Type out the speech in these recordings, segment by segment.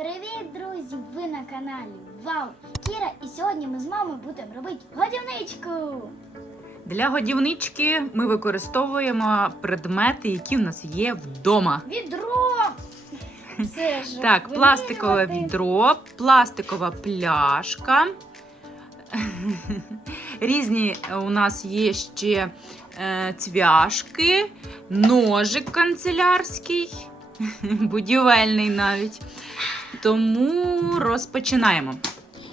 Привіт, друзі! Ви на каналі Вау Кіра, і сьогодні ми з мамою будемо робити годівничку. Для годівнички ми використовуємо предмети, які в нас є вдома. Відро! Це ж Так, пластикове відро, пластикова пляшка. Різні у нас є ще е, цвяшки, ножик канцелярський, будівельний навіть. Тому розпочинаємо.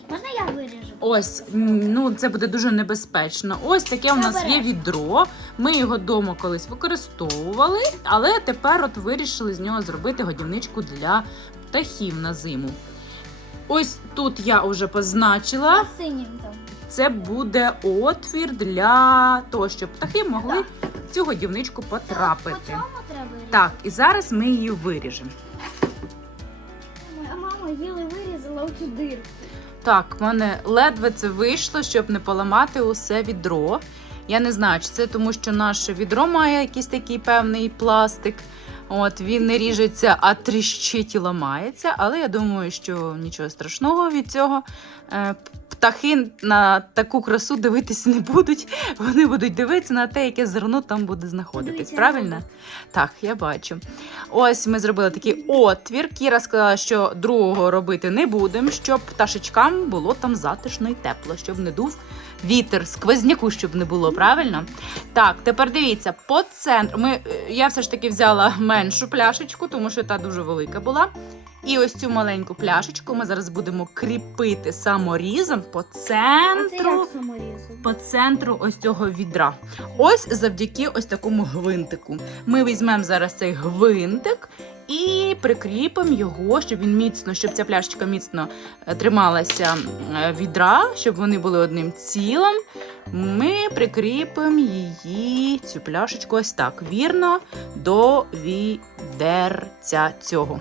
Можна я виріжу? Ось, ну це буде дуже небезпечно. Ось таке у нас є відро. Ми його вдома колись використовували, але тепер от вирішили з нього зробити годівничку для птахів на зиму. Ось тут я вже позначила. Синім там. Це буде отвір для того, щоб птахи могли в цю годівничку По потрапити. треба? Так, і зараз ми її виріжемо. А вирізала оцю дирку. Так, в мене ледве це вийшло, щоб не поламати усе відро. Я не знаю, чи це тому, що наше відро має якийсь такий певний пластик. От він не ріжеться, а тріщить і ламається. Але я думаю, що нічого страшного від цього. Птахи на таку красу дивитися не будуть. Вони будуть дивитися на те, яке зерно там буде знаходитись. Правильно? Так, я бачу. Ось ми зробили такий отвір. Кіра сказала, що другого робити не будемо, щоб пташечкам було там затишно і тепло, щоб не дув вітер, сквозняку, щоб не було, правильно? Так, тепер дивіться, по центру. Ми, е, я все ж таки взяла меншу пляшечку, тому що та дуже велика була. І ось цю маленьку пляшечку ми зараз будемо кріпити саморізом по це центру як по центру ось цього відра. Ось завдяки ось такому гвинтику. Ми візьмемо зараз цей гвинтик і прикріпимо його, щоб він міцно, щоб ця пляшечка міцно е, трималася е, відра, щоб вони були одним цілим. Ми прикріпимо її, цю пляшечку, ось так, вірно, до відерця цього.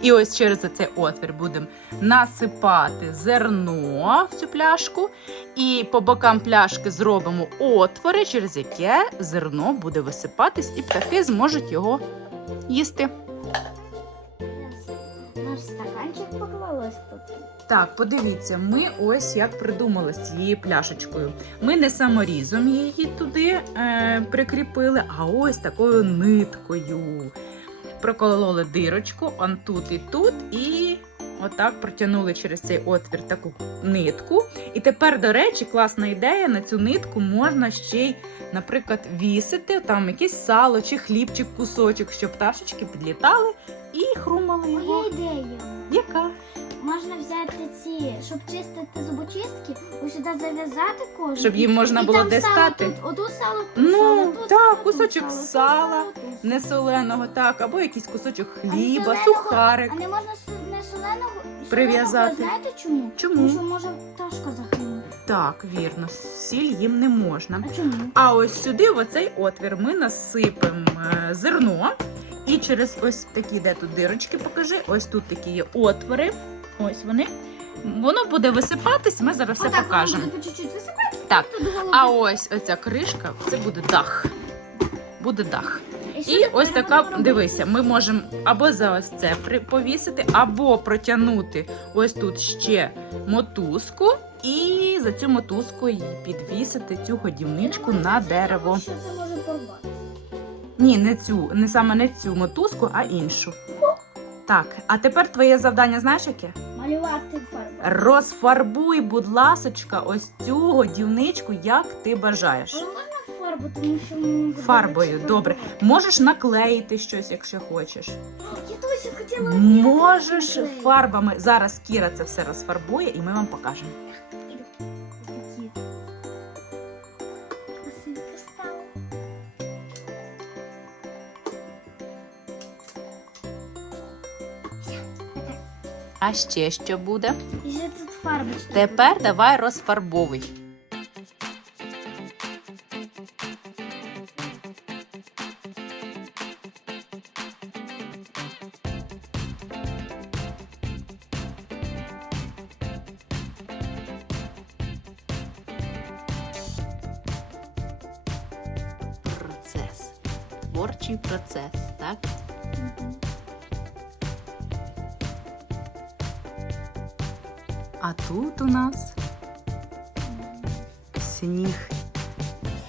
І ось через цей отвір будемо насипати зерно в цю пляшку, і по бокам пляшки зробимо отвори, через яке зерно буде висипатись, і птахи зможуть його їсти. Наш стаканчик поклалось тут. Так, подивіться, ми ось як придумали з цією пляшечкою. Ми не саморізом її туди е, прикріпили, а ось такою ниткою. Прокололи дирочку, он тут і тут, і отак протягнули через цей отвір таку нитку. І тепер, до речі, класна ідея. На цю нитку можна ще й, наприклад, вісити там якесь сало чи хлібчик, кусочок, щоб пташечки підлітали і хрумали Моя ідея. Яка? Можна взяти ці, щоб чистити зубочистки, ось сюди зав'язати кожен. Щоб їм можна І було там дістати. Сало тут, оту сало, тут Ну, сало, тут так, сало, кусочок сало, сала, тут сало. Не соленого, так, або якийсь кусочок А хліба, соленого- сухарик. А не можна су- не соленого Прив'язати. знаєте чому? Чому? Тому що може пташка загинути. Так, вірно, сіль їм не можна. А чому? А ось сюди, в оцей отвір, ми насипемо е, зерно. І через ось такі, де тут дирочки, покажи. Ось тут такі є отвори. Ось вони. Воно буде висипатись, ми зараз все Отак покажемо. воно буде по чуть-чуть висипатися. Так, Тут голови. А ось оця кришка, це буде дах. Буде дах. І сюди ось ми така, будемо робити. дивися, ми можемо або за ось це при- повісити, або протягнути ось тут ще мотузку, і за цю мотузку підвісити цю годівничку на дерево. Що це може порвати? Ні, не цю, не саме не цю мотузку, а іншу. Так, а тепер твоє завдання знаєш яке? Малювати фарбу. Розфарбуй, будь ласочка, ось цю годівничку, як ти бажаєш. Але можна фарбу, тому що ми Фарбою, добре. Можеш наклеїти щось, якщо хочеш. Я точно хотіла Можеш фарбами. Зараз Кіра це все розфарбує і ми вам покажемо. А ще що буде? І ще тут фарбочки. Тепер давай розфарбовуй. Процес. Творчий процес, так? Мгм. А тут у нас сніг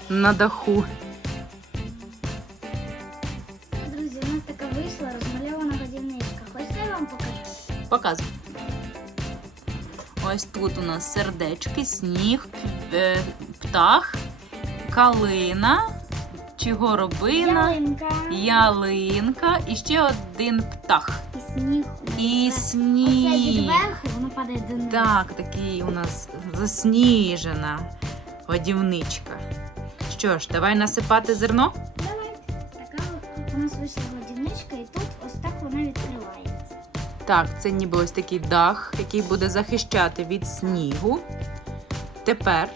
на даху. Друзі, у нас така вийшла розмальована годівничка. Хочете я вам покажу? Показуй. Ось тут у нас сердечки, сніг, е, птах, калина, чи горобина, Ялинка. ялинка і ще один птах. І сніг. І Оце сніг. відверху, воно падає донизу. Так, такий у нас засніжена годівничка. Що ж, давай насипати зерно? Давай. Така от у нас вийшла годівничка, і тут ось так вона відкривається. Так, це ніби ось такий дах, який буде захищати від снігу. Тепер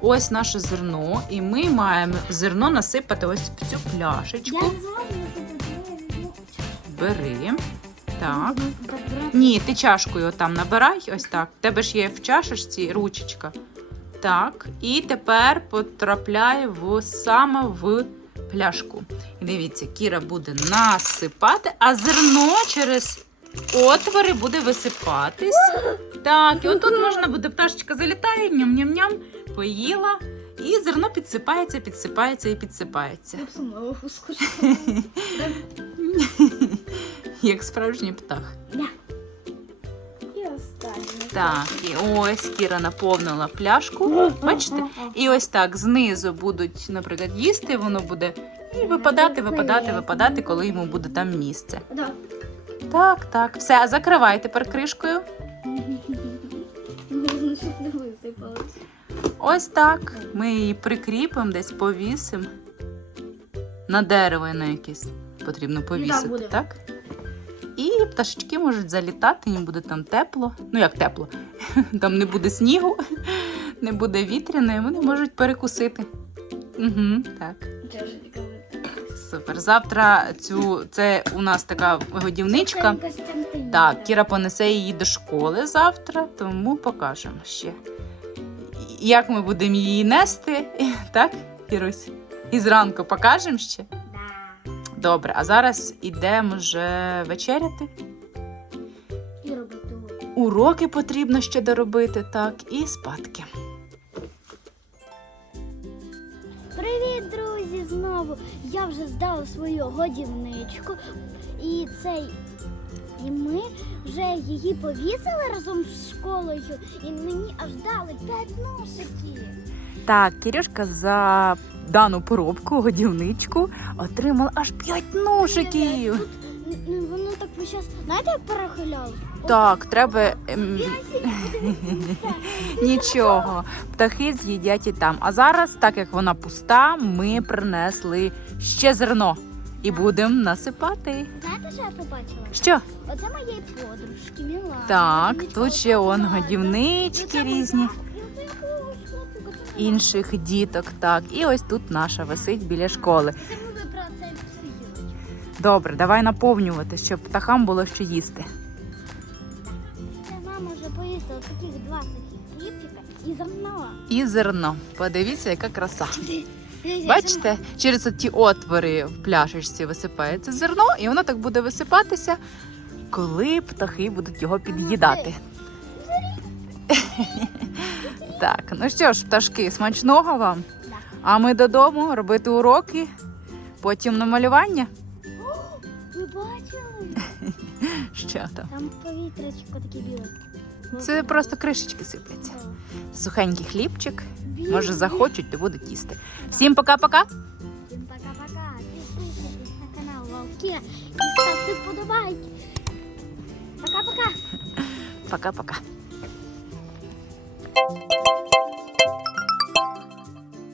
ось наше зерно, і ми маємо зерно насипати ось в цю Я пляшечку. не зможу я візьму Бери. Так. Ні, ти чашкою там набирай, ось так. В тебе ж є в чашечці ручечка. Так. І тепер потрапляє в саме в пляшку. І дивіться, Кіра буде насипати, а зерно через отвори буде висипатись. Так, і отут можна буде пташечка залітає, ням-ням-ням, поїла. І зерно підсипається, підсипається і підсипається. Як справжній птах. І останнє. Так, і ось Кіра наповнила пляшку. Бачите? І ось так знизу будуть, наприклад, їсти, воно буде і випадати, випадати, випадати, коли йому буде там місце. Да. Так, так. Все, закривай тепер кришкою. Щоб не висипалось. Ось так. Ми її прикріпимо, десь повісимо. На дерево на якесь потрібно повісити, буде. так? І пташечки можуть залітати, їм буде там тепло. Ну як тепло? Там не буде снігу, не буде вітряно, і вони можуть перекусити. Угу, так. Супер. Завтра цю це у нас така годівничка. Так, Кіра понесе її до школи завтра, тому покажемо ще. Як ми будемо її нести, так, Кірусь? І зранку покажемо ще. Добре, а зараз ідемо вже вечеряти. І робити уроки. Уроки потрібно ще доробити, так, і спадки. Привіт, друзі! Знову я вже здала свою годівничку і цей. І ми вже її повісили разом з школою, і мені аж дали п'ять носиків. Так, Кірюшка за дану поробку, годівничку, отримала аж 5 ножиків. Тут н- н- воно так весь час, знаєте, як перехилялось? Так, треба. ем, Нічого, птахи з'їдять і там. А зараз, так як вона пуста, ми принесли ще зерно і будемо насипати. Знаєте, що я побачила? Що? Оце моєї подружки Мілани. Так, тут ще он годівнички різні інших діток. Так, і ось тут наша висить біля школи. Добре, давай наповнювати, щоб птахам було що їсти. Мама вже повісила таких два таких хлібчика і зерно. І зерно. Подивіться, яка краса. Бачите, через ті отвори в пляшечці висипається зерно, і воно так буде висипатися, коли птахи будуть його під'їдати. Так, ну що ж, пташки, смачного вам. Да. А ми додому робити уроки, потім на малювання. Ви бачили? Що там? Там повітрячко таке біле. Це просто кришечки сипляться. Сухенький хлібчик. Може, захочуть, то будуть їсти. Всім пока-пока! Всім пока-пока. Підписуйтесь на канал Вовки і ставте вподобайки. Пока-пока. Пока-пока. Thank you.